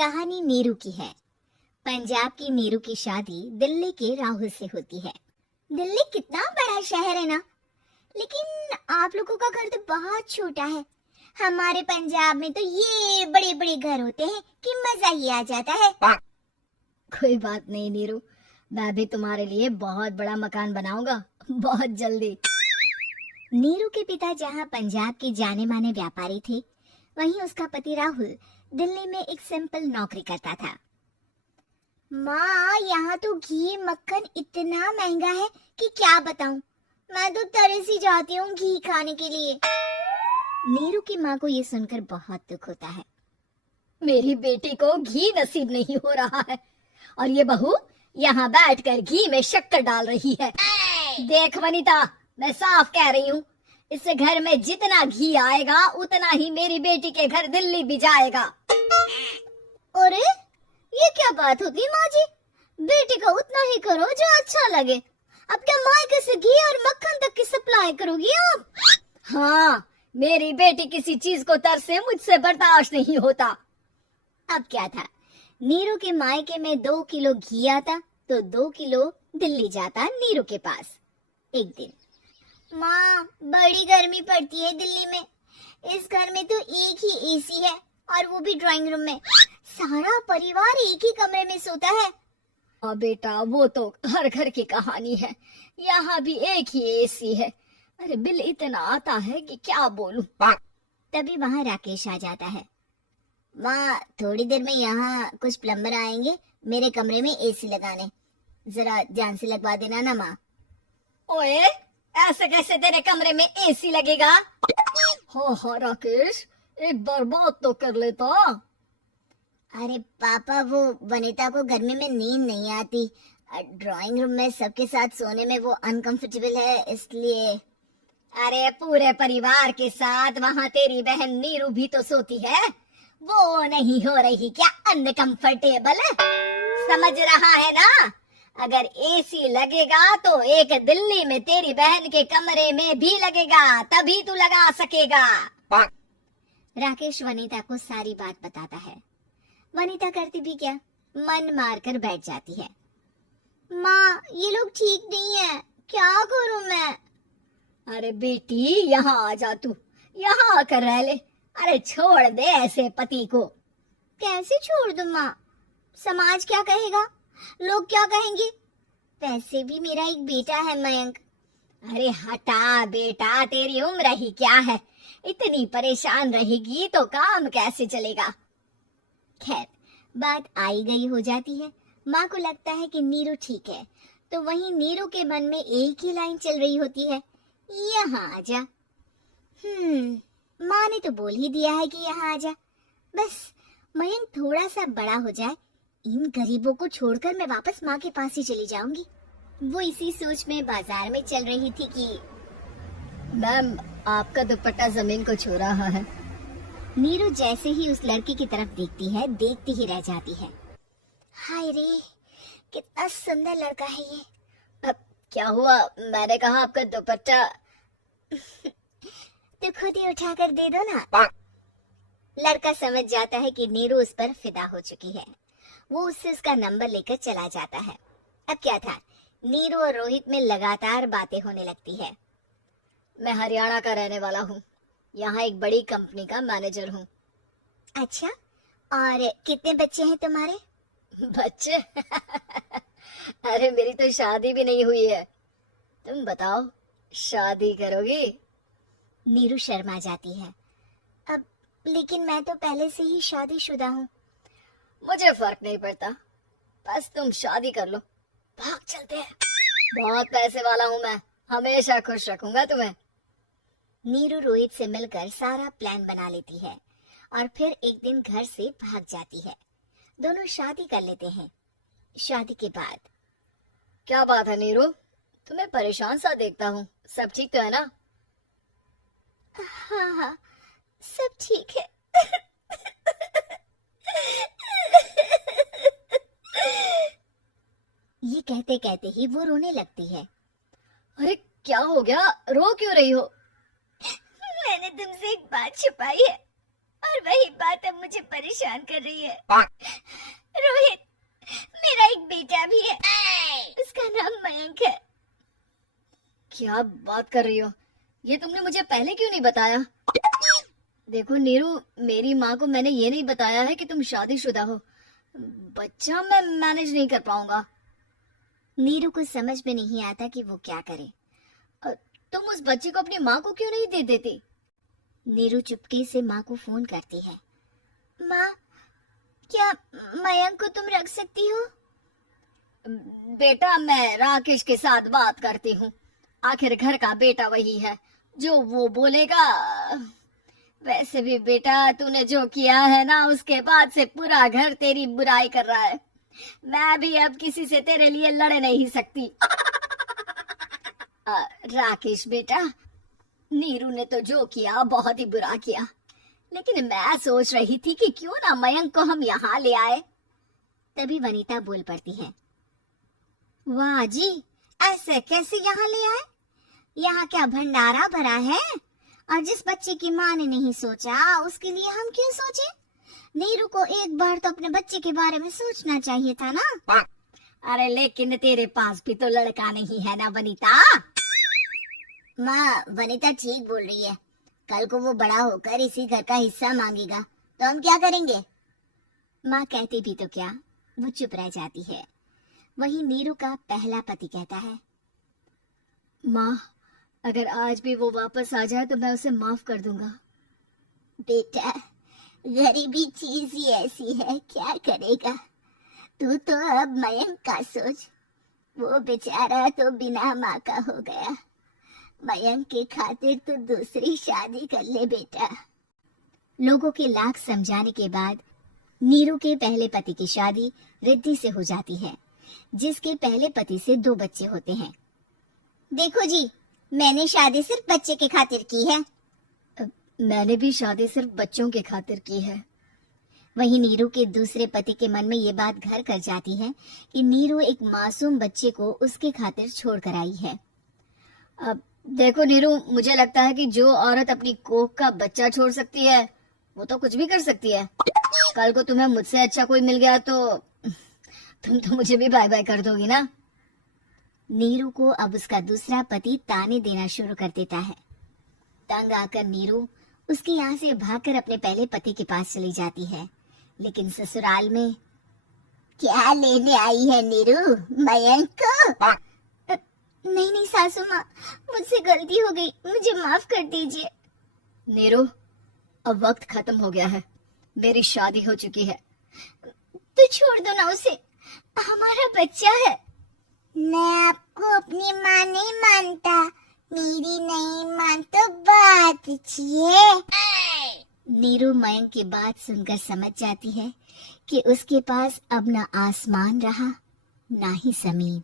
कहानी नीरू की है। पंजाब की नीरू की शादी दिल्ली के राहुल से होती है। दिल्ली कितना बड़ा शहर है ना, लेकिन आप लोगों का घर तो बहुत छोटा है। हमारे पंजाब में तो ये बड़े बड़े घर होते हैं कि मजा ही आ जाता है। कोई बात नहीं नीरू, मैं भी तुम्हारे लिए बहुत बड़ा मकान बनाऊंगा बहुत जल्दी। नीरू के पिता जहाँ पंजाब के जाने माने व्यापारी थे, वहीं उसका पति राहुल दिल्ली में एक सिंपल नौकरी करता था। माँ, यहाँ तो घी मक्खन इतना महंगा है कि क्या बताऊं। मैं तो तरस ही जाती हूँ घी खाने के लिए। नीरू की माँ को ये सुनकर बहुत दुख होता है। मेरी बेटी को घी नसीब नहीं हो रहा है और ये बहू यहाँ बैठकर घी में शक्कर डाल रही है। देख वनिता, मैं साफ कह रही हूँ, इस घर में जितना घी आएगा उतना ही मेरी बेटी के घर दिल्ली भी जाएगा। अरे ये क्या बात होती माँ जी? बेटी का उतना ही करो जो अच्छा लगे। अब क्या मायके से घी और मक्खन तक की सप्लाई करोगी आप? हाँ, मेरी बेटी किसी चीज को तरसे मुझसे बर्दाश्त नहीं होता। अब क्या था, नीरू के मायके में 2 किलो घी आता तो 2 किलो दिल्ली जाता नीरू के पास। एक दिन, माँ बड़ी गर्मी पड़ती है दिल्ली में। इस घर में तो एक ही एसी है और वो भी ड्राइंग रूम में। सारा परिवार एक ही कमरे में सोता है। हाँ बेटा, वो तो हर घर की कहानी है। यहाँ भी एक ही एसी है। अरे बिल इतना आता है कि क्या बोलूं। तभी वहाँ राकेश आ जाता है। माँ, थोड़ी देर में यहाँ कुछ प्लम्बर आएंगे मेरे कमरे में एसी लगाने, जरा ध्यान से लगवा देना ना माँ। ओए, ऐसे कैसे तेरे कमरे में एसी लगेगा? हाँ राकेश, एक बार बात तो कर लेता। अरे पापा, वो वनिता को गर्मी में नींद नहीं आती। ड्राइंग रूम में सबके साथ सोने में वो अनकंफर्टेबल है, इसलिए। अरे पूरे परिवार के साथ वहाँ तेरी बहन नीरू भी तो सोती है। वो नहीं हो रही क्या अनकंफर्टेबल? समझ रहा है ना? अगर एसी लगेगा तो एक दिल्ली में तेरी बहन के कमरे में भी लगेगा, तभी तू लगा सकेगा। राकेश वनिता को सारी बात बताता है। वनिता करती भी क्या, मन मारकर बैठ जाती है। माँ, ये लोग ठीक नहीं है, क्या करूं मैं? अरे बेटी, यहाँ आ जा, तू यहाँ आकर रह ले। अरे छोड़ दे ऐसे पति को। कैसे छोड़ दूं माँ? समाज क्या कहेगा, लोग क्या कहेंगे? वैसे भी मेरा एक बेटा है मयंक। अरे हटा बेटा, तेरी उम्र ही क्या है, इतनी परेशान रहेगी तो काम कैसे चलेगा। खैर, बात आई गई हो जाती है। माँ को लगता है कि नीरू ठीक है, तो वहीं नीरू के मन में एक ही लाइन चल रही होती है, यहाँ आजा। माँ ने तो बोल ही दिया है कि यहाँ आजा। बस मयंक थोड़ा सा बड़ा हो जाए, इन गरीबों को छोड़कर मैं वापस माँ के पास ही चली जाऊंगी। वो इसी सोच में बाजार में चल रही थी कि मैम, आपका दुपट्टा जमीन को छू रहा है। नीरू जैसे ही उस लड़की की तरफ देखती है, देखती ही रह जाती है। हाय रे, कितना सुंदर लड़का है ये। अब क्या हुआ? मैंने कहा आपका दुपट्टा। तो खुद ही उठाकर दे दो ना। लड़का समझ जाता है कि नीरू उस पर फिदा हो चुकी है। वो उससे उसका नंबर लेकर चला जाता है। अब क्या था, नीरू और रोहित में लगातार बातें होने लगती है। मैं हरियाणा का रहने वाला हूँ, यहाँ एक बड़ी कंपनी का मैनेजर हूँ। अच्छा, और कितने बच्चे हैं तुम्हारे? बच्चे? अरे मेरी तो शादी भी नहीं हुई है। तुम बताओ, शादी करोगी? नीरू शर्मा जाती है। अब लेकिन मैं तो पहले से ही शादीशुदा हूँ। मुझे फर्क नहीं पड़ता, बस तुम शादी कर लो, भाग चलते हैं। बहुत पैसे वाला हूँ मैं, हमेशा खुश रखूंगा तुम्हें। नीरू रोहित से मिलकर सारा प्लान बना लेती है और फिर एक दिन घर से भाग जाती है। दोनों शादी कर लेते हैं। शादी के बाद, क्या बात है नीरू, तुम्हें परेशान सा देखता हूँ, सब ठीक तो है ना? हाँ हाँ, सब ठीक है। ये कहते कहते ही वो रोने लगती है। अरे क्या हो गया, रो क्यों रही हो? मैंने तुमसे एक बात छुपाई है और वही बात अब मुझे परेशान कर रही है। रोहित, मेरा एक बेटा भी है, उसका नाम मयंक है। क्या बात कर रही हो? ये तुमने मुझे पहले क्यों नहीं बताया? देखो नीरू, मेरी माँ को मैंने ये नहीं बताया है कि तुम शादीशुदा हो। बच्चा मैं मैनेज नहीं कर पाऊंगा। नीरू को समझ में नहीं आता कि वो क्या करे। तुम उस बच्चे को अपनी माँ को क्यों नहीं दे देती? नीरू चुपके से माँ को फोन करती है। माँ, क्या मयंक को तुम रख सकती हो? बेटा, मैं राकेश के साथ बात करती हूँ। आखिर घर का बेटा वही है, जो वो बोलेगा। वैसे भी बेटा, तूने जो किया है ना, उसके बाद से पूरा घर तेरी बुराई कर रहा है। मैं भी अब किसी से तेरे लिए लड़ नहीं सकती। राकेश बेटा, नीरू ने तो जो किया बहुत ही बुरा किया, लेकिन मैं सोच रही थी कि क्यों ना मयंक को हम यहाँ ले आए। तभी वनीता बोल पड़ती है। वाह जी, ऐसे कैसे यहाँ ले आए? यहाँ क्या भंडारा भरा है? और जिस बच्चे की माँ ने नहीं सोचा, उसके लिए हम क्यों सोचे? नीरू को एक बार तो अपने बच्चे के बारे में सोचना चाहिए था ना। अरे लेकिन तेरे पास भी तो लड़का नहीं है ना वनीता। माँ, वनीता ठीक बोल रही है। कल को वो बड़ा होकर इसी घर का हिस्सा मांगेगा तो हम क्या करेंगे? माँ कहती भी तो क्या, वो चुप रह जाती है। वहीं नीरू का पहला पति कहता है। माँ, अगर आज भी वो वापस आ जाए तो मैं उसे माफ कर दूंगा। बेटा, गरीबी चीज ही ऐसी है, क्या करेगा? तू तो अब मयंक का सोच। वो बेचारा तो बिना माँ का हो गया। मयंक के खातिर तू दूसरी शादी कर ले बेटा। लोगों के लाख समझाने के बाद नीरू के पहले पति की शादी रिद्धि से हो जाती है, जिसके पहले पति से 2 बच्चे होते हैं। देखो जी, मैंने शादी सिर्फ बच्चे के खातिर की है। मैंने भी शादी सिर्फ बच्चों के खातिर की है। वहीं नीरू के दूसरे पति के मन में ये बात घर कर जाती है कि नीरू एक मासूम बच्चे को उसके खातिर छोड़ कर आई है। अब देखो नीरू, मुझे लगता है कि जो औरत अपनी कोख का बच्चा छोड़ सकती है, वो तो कुछ भी कर सकती है। कल को तुम्हें मुझसे अच्छा कोई मिल गया तो तुम तो मुझे भी बाय बाय कर दोगी ना। नीरू को अब उसका दूसरा पति ताने देना शुरू कर देता है। तंग आकर नीरू उसके यहाँ से भागकर अपने पहले पति के पास चली जाती है, लेकिन ससुराल में क्या लेने आई है नीरू, मयंक को? नहीं नहीं सासू माँ, मुझसे गलती हो गई, मुझे माफ कर दीजिए। नीरू, अब वक्त खत्म हो गया है, मेरी शादी हो चुकी है। तो छोड़ दो ना उसे, हमारा बच्चा है। मैं आपको अपनी माँ नहीं मानता, मेरी नहीं मान तो बात पूछिए। नीरू मयंक की बात सुनकर समझ जाती है कि उसके पास अब न आसमान रहा, ना ही जमीन।